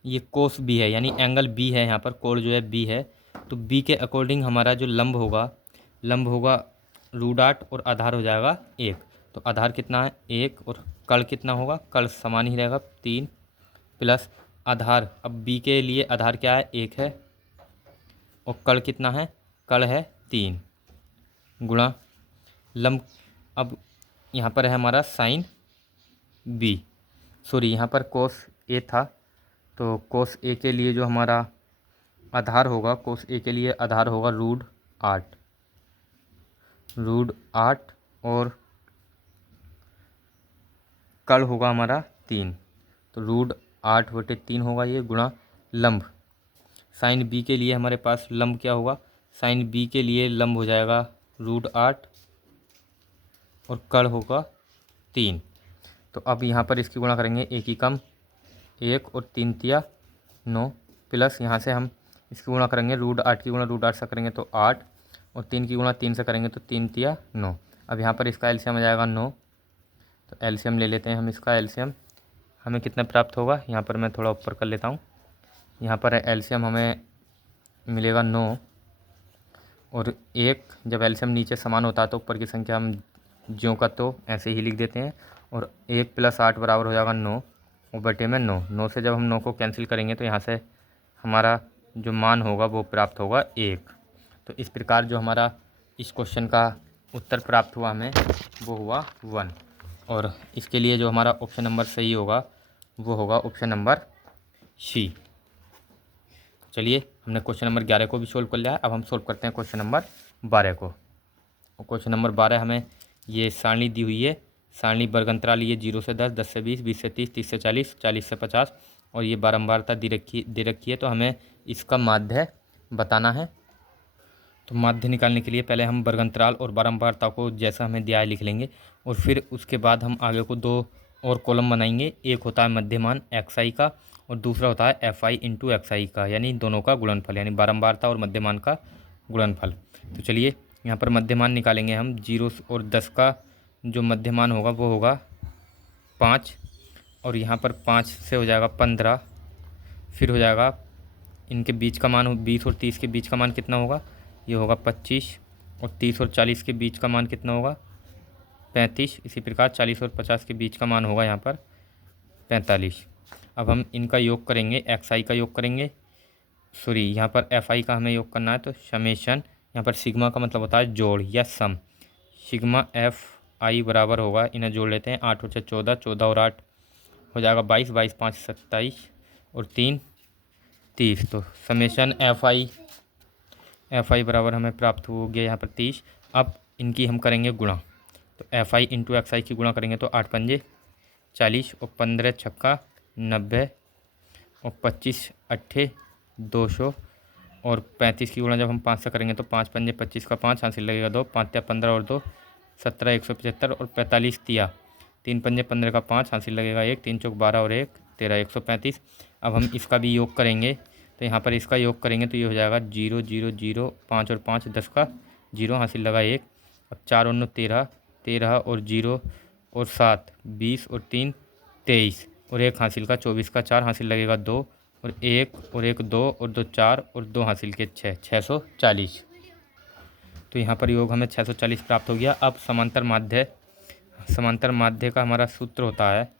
ये कोस बी है यानी एंगल बी है, यहाँ पर कोण जो है बी है, तो बी के अकॉर्डिंग हमारा जो लंब होगा रूट 8 और आधार हो जाएगा 1। तो आधार कितना है 1, और कड़ कितना होगा, कड़ समान ही रहेगा 3 प्लस आधार। अब बी के लिए आधार क्या है 1 है, और कड़ कितना है, कड़ है 3 गुणा लंब। अब यहाँ पर है हमारा साइन बी, यहाँ पर कोस ए था, तो कोस ए के लिए जो हमारा आधार होगा, कोस ए के लिए आधार होगा रूट 8 और कड़ होगा हमारा 3, तो रूट 8/3 होगा ये, गुणा लंब। साइन बी के लिए हमारे पास लंब क्या होगा, साइन बी के लिए लंब हो जाएगा रूट 8 और कड़ होगा 3। तो अब यहाँ पर इसकी गुणा करेंगे, एक ही कम 1 और 3 तिया 9, प्लस यहाँ से हम इसकी गुणा करेंगे रूट 8 की गुणा रूट 8 से करेंगे तो 8, और 3 की गुणा 3 से करेंगे तो 3 तिया 9। अब यहाँ पर इसका एलसीएम आ जाएगा 9, तो एलसीएम ले लेते हैं हम। इसका एलसीएम हमें कितना प्राप्त होगा, यहाँ पर मैं थोड़ा ऊपर कर लेता हूँ। यहाँ पर एलसीएम हमें मिलेगा 9, और 1 जब एलसीएम नीचे समान होता है तो ऊपर की संख्या हम ज्यों का तो ऐसे ही लिख देते हैं, और 1 + 8 बराबर हो जाएगा 9, और बटे में 9 से जब हम 9 को कैंसिल करेंगे तो यहाँ से हमारा जो मान होगा वो प्राप्त होगा 1। तो इस प्रकार जो हमारा इस क्वेश्चन का उत्तर प्राप्त हुआ हमें वो हुआ 1, और इसके लिए जो हमारा ऑप्शन नंबर सही होगा वो होगा ऑप्शन नंबर सी। चलिए हमने क्वेश्चन नंबर 11 को भी सोल्व कर लिया है। अब हम सोल्व करते हैं क्वेश्चन नंबर 12 को। और क्वेश्चन नंबर 12 हमें ये सारणी दी हुई है, सारणी वर्गंतराल ये 0 से 10, 10 से 20, 20 से 30, 30 से 40, 40 से 50, और ये बारंबारता दे रखी है। तो हमें इसका माध्य बताना है। तो माध्य निकालने के लिए पहले हम वर्गंतराल और बारंबारता को जैसा हमें दिया है लिख लेंगे, और फिर उसके बाद हम आगे को 2 और कॉलम बनाएंगे। एक होता है मध्यमान XI का, और दूसरा होता है FI इंटू XI का, यानी दोनों का गुणनफल, यानी बारंबारता और मध्यमान का गुणनफल। तो चलिए यहाँ पर मध्यमान निकालेंगे हम। 0 और 10 का जो मध्यमान होगा वो होगा 5, और यहाँ पर 5 से हो जाएगा 15, फिर हो जाएगा इनके बीच का मान 20 और 30 के बीच का मान कितना होगा, ये होगा 25, और 30 और 40 के बीच का मान कितना होगा 35। इसी प्रकार 40 और 50 के बीच का मान होगा यहाँ पर 45। अब हम इनका योग करेंगे, XI का योग करेंगे, यहाँ पर FI का हमें योग करना है। तो समेशन, यहाँ पर सिग्मा का मतलब होता है जोड़ या सम। सिग्मा FI बराबर होगा, इन्हें जोड़ लेते हैं, 8 और 6 14, 14 और 8 हो जाएगा 22, 22 5 27 और 3 30। तो समेशन FI बराबर हमें प्राप्त हो गया यहाँ पर 30। अब इनकी हम करेंगे गुणा। तो FI इंटू XI की गुणा करेंगे तो 8 पंजे 40, और 15 छक्का 90, और 25 अट्ठे 200, और 35 की गुणा जब हम 5 से करेंगे तो 5 पंजे 25 का 5 हासिल लगेगा 2, 5 त्या 15 और 2 17, 175, और 45 तिया 3 पंजे 15 का 5 हासिल लगेगा 1, 3 चौक 12 और 1 13, 135। अब हम इसका भी योग करेंगे, तो यहाँ पर इसका योग करेंगे तो ये हो जाएगा 0 0 0, 5 और 5 10 का 0 हासिल लगा 1, अब 4 और 9 13, 13 और 0 और 7 20 और 3 23 और 1 हासिल का 24 का 4 हासिल लगेगा 2 और 1 2 और 2 4 और 2 हासिल के 6 640। तो यहाँ पर योग हमें 640 प्राप्त हो गया। अब समांतर माध्य का हमारा सूत्र होता है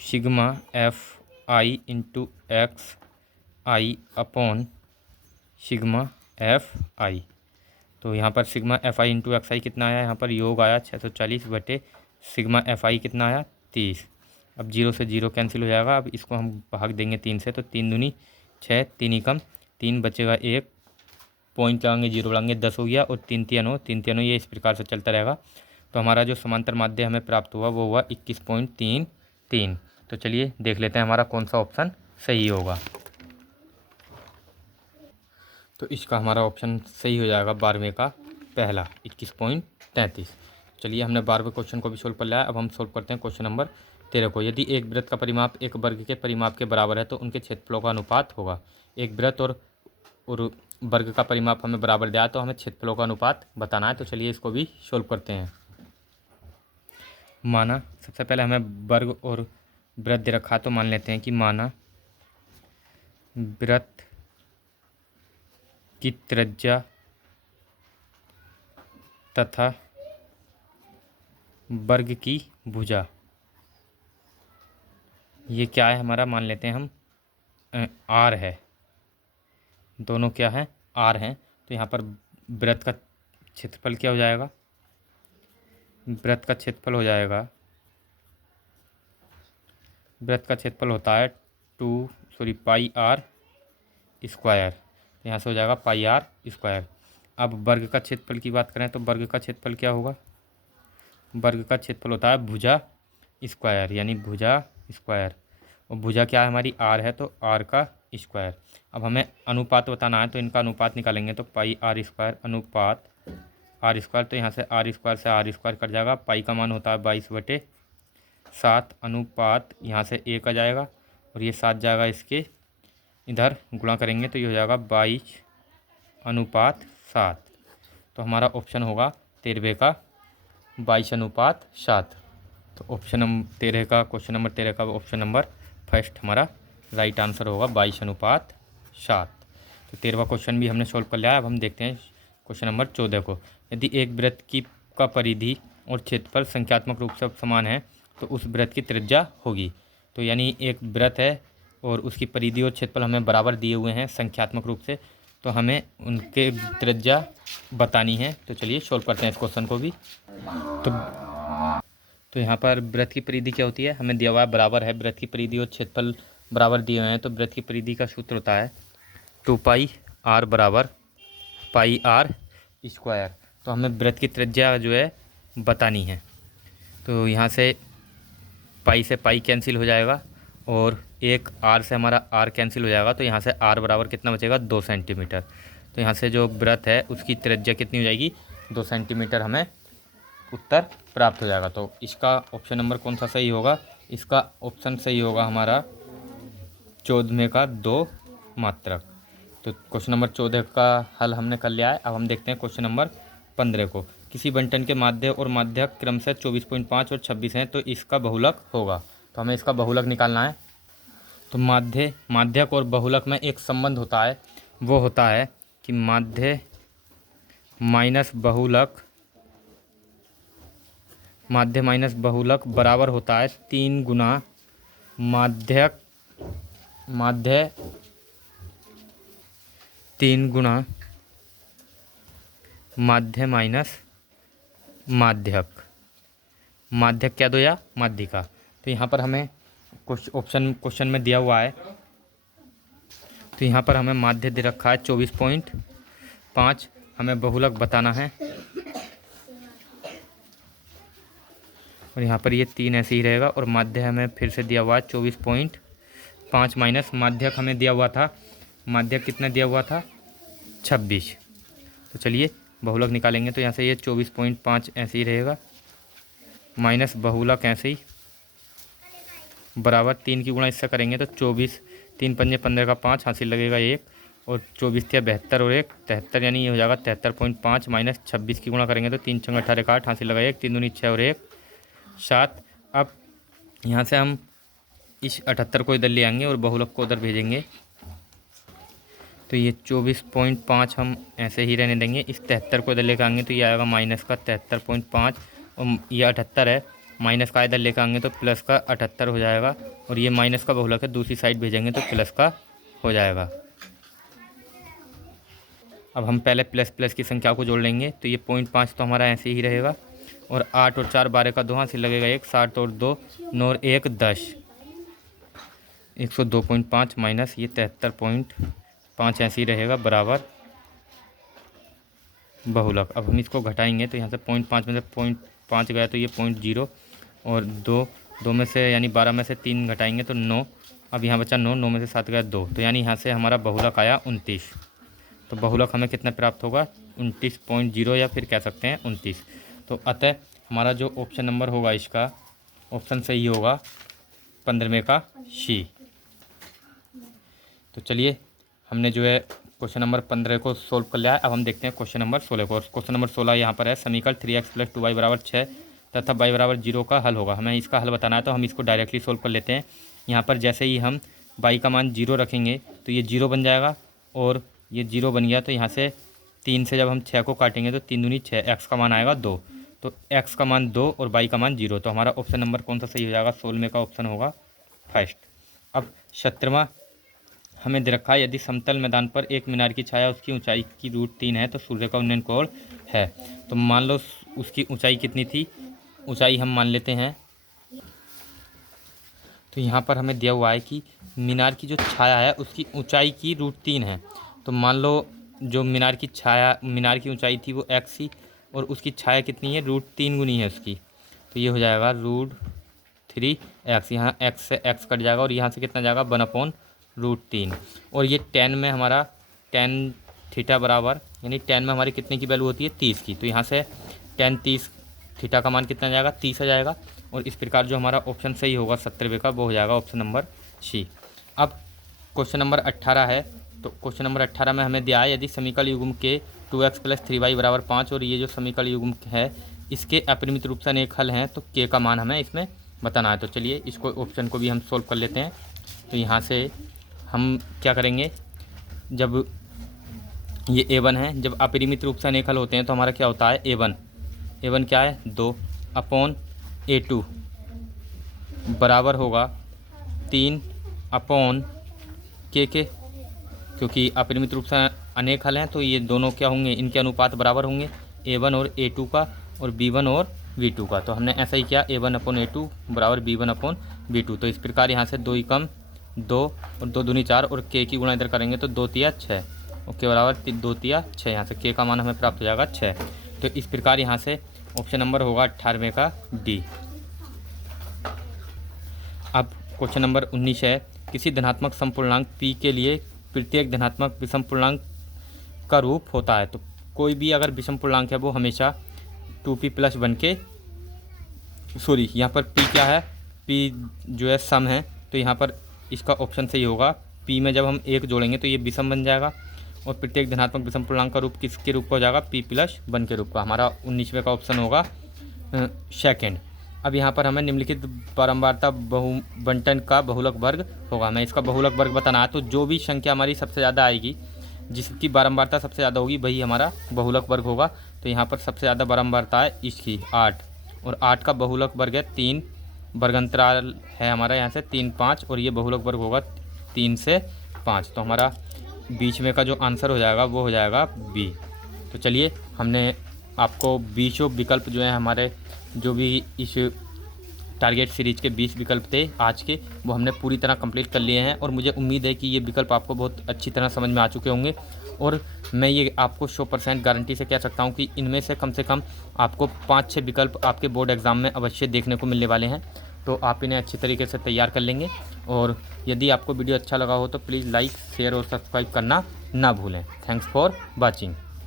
sigma F I into X I upon sigma F I. तो यहाँ पर sigma F I into X I कितना आया, यहाँ पर योग आया 640 बटे सिग्मा एफ आई कितना आया 30। अब 0 से 0 कैंसिल हो जाएगा। अब इसको हम भाग देंगे 3 से, तो 3 दूनी 6, 3 ही कम 3 बचेगा 1 पॉइंट लगाएंगे 0 लगाएंगे 10 हो गया और 3 3 9 3 3 9 ये इस प्रकार से चलता रहेगा। तो हमारा जो समांतर माध्य हमें प्राप्त हुआ वो हुआ 21.33। तो चलिए देख लेते हैं हमारा कौन सा ऑप्शन सही होगा। तो इसका हमारा ऑप्शन सही हो जाएगा 12वें का पहला 21.33। चलिए हमने 12वें क्वेश्चन को भी सोल्व कर लिया है। अब हम सोल्व करते हैं क्वेश्चन नंबर 13 को। यदि एक वृत्त का परिमाप एक वर्ग के परिमाप के बराबर है तो उनके क्षेत्रफलों का अनुपात होगा। एक वृत्त और वर्ग का परिमाप हमें बराबर दिया है, तो हमें क्षेत्रफलों का अनुपात बताना है। तो चलिए इसको भी सोल्व करते हैं। माना सबसे पहले हमें वर्ग और वृत्त दे रखा है, तो मान लेते हैं कि माना वृत्त की त्रिज्या तथा वर्ग की भुजा ये क्या है हमारा, मान लेते हैं हम आर है, दोनों क्या है आर हैं। तो यहाँ पर वृत्त का क्षेत्रफल क्या हो जाएगा, वृत्त का क्षेत्रफल हो जाएगा, वृत्त का क्षेत्रफल होता है पाई आर स्क्वायर। यहाँ से हो जाएगा पाई आर स्क्वायर। अब वर्ग का क्षेत्रफल की बात करें तो वर्ग का क्षेत्रफल क्या होगा, वर्ग का क्षेत्रफल होता है भुजा स्क्वायर, यानी भुजा स्क्वायर। और भुजा क्या है हमारी आर है, तो आर का स्क्वायर। अब हमें अनुपात बताना है, तो इनका अनुपात निकालेंगे तो पाई आर स्क्वायर अनुपात आर स्क्वायर। तो यहाँ से आर स्क्वायर से आर स्क्वायर कट जाएगा। पाई का मान होता है 22/7 अनुपात यहाँ से 1 आ जाएगा और ये 7 जाएगा, इसके इधर गुणा करेंगे तो ये हो जाएगा 22/7। तो हमारा ऑप्शन होगा 13वें का 22/7। तो ऑप्शन नंबर 13 का क्वेश्चन नंबर 13 का ऑप्शन नंबर फर्स्ट हमारा राइट आंसर होगा 22/7। तो 13वां क्वेश्चन भी हमने सोल्व कर लिया है। अब हम देखते हैं क्वेश्चन नंबर 14 को। यदि एक वृत्त का परिधि और क्षेत्रफल संख्यात्मक रूप से समान है तो उस वृत्त की त्रिज्या होगी। तो यानी एक वृत्त है और उसकी परिधि और क्षेत्रफल हमें बराबर दिए हुए हैं संख्यात्मक रूप से, तो हमें उनके त्रिज्या बतानी है। तो चलिए सोल्व करते हैं इस क्वेश्चन को भी। तो यहाँ पर वृत्त की परिधि क्या होती है, हमें दिया हुआ है बराबर है, वृत्त की परिधि और क्षेत्रफल बराबर दिए हुए हैं। तो वृत्त की परिधि का सूत्र होता है 2 पाई आर बराबर पाई आर स्क्वायर। तो हमें वृत्त की त्रिज्या जो है बतानी है। तो यहाँ से पाई कैंसिल हो जाएगा और एक आर से हमारा आर कैंसिल हो जाएगा। तो यहाँ से आर बराबर कितना बचेगा 2 सेंटीमीटर। तो यहाँ से जो वृत्त है उसकी त्रिज्या कितनी हो जाएगी 2 सेंटीमीटर, हमें उत्तर प्राप्त हो जाएगा। तो इसका ऑप्शन नंबर कौन सा सही होगा, इसका ऑप्शन सही होगा हमारा 14वें का 2 मात्रक। तो क्वेश्चन नंबर 14 का हल हमने कर लिया है। अब हम देखते हैं क्वेश्चन नंबर 15 को। किसी बंटन के माध्य और माध्यक क्रम से 24.5 और 26 हैं, तो इसका बहुलक होगा। तो हमें इसका बहुलक निकालना है। तो माध्यक और बहुलक में एक संबंध होता है, वो होता है कि माध्य माइनस बहुलक बराबर होता है 3 गुना माध्य 3 गुना माध्य माइनस माध्यक। माध्यक क्या दो या माध्यिका। तो यहाँ पर हमें कुछ ऑप्शन क्वेश्चन में दिया हुआ है, तो यहाँ पर हमें माध्य दे रखा है 24.5, हमें बहुलक बताना है। और यहाँ पर ये 3 ऐसे ही रहेगा और माध्य हमें फिर से दिया हुआ है 24.5 माइनस माध्यक हमें दिया हुआ था, माध्यक कितना दिया हुआ था 26। तो चलिए बहुलक निकालेंगे। तो यहाँ से ये 24.5 ऐसे ही रहेगा माइनस बहुलक ऐसे ही बराबर 3 की गुणा इससे करेंगे तो 24, 3 पंजे 15 का 5 हासिल लगेगा 1 और 24 या 72 और 1 73, यानी ये हो जाएगा 73.5 माइनस 26 की गुणा करेंगे तो 3 छंग 18 8, हासिल लगा 1, 3 दूनी 6 और 1 7। अब यहाँ से हम इस 78 को इधर ले आएंगे और बहुलक को उधर भेजेंगे, तो ये 24.5 हम ऐसे ही रहने देंगे। इस 73 को इधर लेकर आएंगे तो ये आएगा माइनस का 73.5, और ये 78 है, माइनस का इधर लेकर आएंगे तो प्लस का 78 हो जाएगा, और ये माइनस का बहुलक है, दूसरी साइड भेजेंगे तो प्लस का हो जाएगा। अब हम पहले प्लस प्लस की संख्या को जोड़ लेंगे, तो ये 0.5 तो हमारा ऐसे ही रहेगा, और 8 और 4 12 का 2, हासिल लगेगा 1, 7 और 2 9 और 1 10, 102.5 माइनस ये 73.5 ऐसे ही रहेगा बराबर बहुलक। अब हम इसको घटाएंगे तो यहाँ से 0.5 में से 0.5 गया तो ये 0.0, और 2 में से यानी 12 में से 3 घटाएंगे तो 9। अब यहाँ बचा 9, 9 में से 7 गया 2, तो यानी यहाँ से हमारा बहुलक आया 29। तो बहुलक हमें कितना प्राप्त होगा 29.0, या फिर कह सकते हैं 29। तो अतः हमारा जो ऑप्शन नंबर होगा इसका ऑप्शन सही होगा 15वें का सी। तो चलिए हमने जो है क्वेश्चन नंबर 15 को सोल्व कर लिया है। अब हम देखते हैं क्वेश्चन नंबर 16 को। क्वेश्चन नंबर 16 यहाँ पर है समीकरण 3x + 2y = 6 तथा y = 0 का हल होगा। हमें इसका हल बताना है, तो हम इसको डायरेक्टली सोल्व कर लेते हैं। यहाँ पर जैसे ही हम y का मान 0 रखेंगे तो ये 0 बन जाएगा, और ये 0 बन गया तो यहाँ से 3 से जब हम 6 को काटेंगे तो 3 दूनी 6, x का मान आएगा 2, तो x का मान 2 और y का मान 0। तो हमारा ऑप्शन नंबर कौन सा सही हो जाएगा 16वें का ऑप्शन होगा फर्स्ट। अब 17वां हमें दे रखा है यदि समतल मैदान पर एक मीनार की छाया उसकी ऊंचाई की √3 है तो सूर्य का उन्नयन कोण है। तो मान लो उसकी ऊंचाई कितनी थी, ऊंचाई हम मान लेते हैं। तो यहाँ पर हमें दिया हुआ है कि मीनार की जो छाया है उसकी ऊंचाई की √3 है। तो मान लो जो मीनार की ऊंचाई थी वो x थी, और उसकी छाया कितनी है √3 गुनी है उसकी, तो ये हो जाएगा √3x। यहाँ x से x कट जाएगा और यहाँ से कितना जाएगा 1/√3, और ये tan में हमारा tan थीटा बराबर, यानी tan में हमारी कितने की वैल्यू होती है 30 की, तो यहाँ से tan 30 थीटा का मान कितना जाएगा 30 आ जाएगा। और इस प्रकार जो हमारा ऑप्शन सही होगा 17वें का वो हो जाएगा ऑप्शन नंबर सी। अब क्वेश्चन नंबर 18 है। तो क्वेश्चन नंबर 18 में हमें दिया है यदि समीकरण युग्म के 2x + 3y = 5, और ये जो समीकरण युग्म है इसके अपरिमित रूप से अनेक हल हैं, तो k का मान हमें इसमें बताना है। तो चलिए इसको ऑप्शन को भी हम सोल्व कर लेते हैं। तो यहाँ से हम क्या करेंगे, जब ये a1 है, जब अपरिमित रूप से अनेक हल होते हैं तो हमारा क्या होता है a1 क्या है 2/a2 बराबर होगा 3/k, क्योंकि अपरिमित रूप से अनेक हल हैं तो ये दोनों क्या होंगे, इनके अनुपात बराबर होंगे a1 और a2 का, और b1 और b2 का। तो हमने ऐसा ही किया a1/a2 बराबर b1/b2। तो इस प्रकार यहाँ से 2 ही कम 2 और 2 दूनी 4, और k की गुणा इधर करेंगे तो 2 तिया 6, और k बराबर 2 तिया 6। यहाँ से k का मान हमें प्राप्त हो जाएगा 6। तो इस प्रकार यहाँ से ऑप्शन नंबर होगा 18वें का डी। अब क्वेश्चन नंबर 19 है किसी धनात्मक समपूर्णांक p के लिए प्रत्येक धनात्मक विषम पूर्णांक का रूप होता है। तो कोई भी अगर विषम पूर्णांक है वो हमेशा 2p + 1 के यहाँ पर p क्या है, p जो है सम है, तो यहाँ पर इसका ऑप्शन सही होगा p में जब हम 1 जोड़ेंगे तो ये विषम बन जाएगा, और प्रत्येक धनात्मक विषम पूर्णांक का रूप किसके रूप का हो जाएगा p + 1 के रूप का। हमारा 19वें का ऑप्शन होगा सेकेंड। अब यहाँ पर हमें निम्नलिखित बारंबारता बंटन का बहुलक वर्ग होगा। हमें इसका बहुलक वर्ग बताना है, तो जो भी संख्या हमारी सबसे ज़्यादा आएगी, जिसकी बारंबारता सबसे ज़्यादा होगी वही हमारा बहुलक वर्ग होगा। तो यहाँ पर सबसे ज़्यादा बारंबारता है इसकी 8, और 8 का बहुलक वर्ग है 3, वर्गांतराल है हमारा यहाँ से 3 5, और ये बहुलक वर्ग होगा 3 से 5। तो हमारा बीच में का जो आंसर हो जाएगा वो हो जाएगा बी। तो चलिए हमने आपको 20 विकल्प जो है हमारे जो भी इस टारगेट सीरीज के 20 विकल्प थे आज के, वो हमने पूरी तरह कंप्लीट कर लिए हैं, और मुझे उम्मीद है कि ये विकल्प आपको बहुत अच्छी तरह समझ में आ चुके होंगे। और मैं ये आपको 100% गारंटी से कह सकता हूँ कि इनमें से कम आपको 5-6 विकल्प आपके बोर्ड एग्ज़ाम में अवश्य देखने को मिलने वाले हैं। तो आप इन्हें अच्छी तरीके से तैयार कर लेंगे। और यदि आपको वीडियो अच्छा लगा हो तो प्लीज़ लाइक, शेयर और सब्सक्राइब करना ना भूलें। Thanks for watching.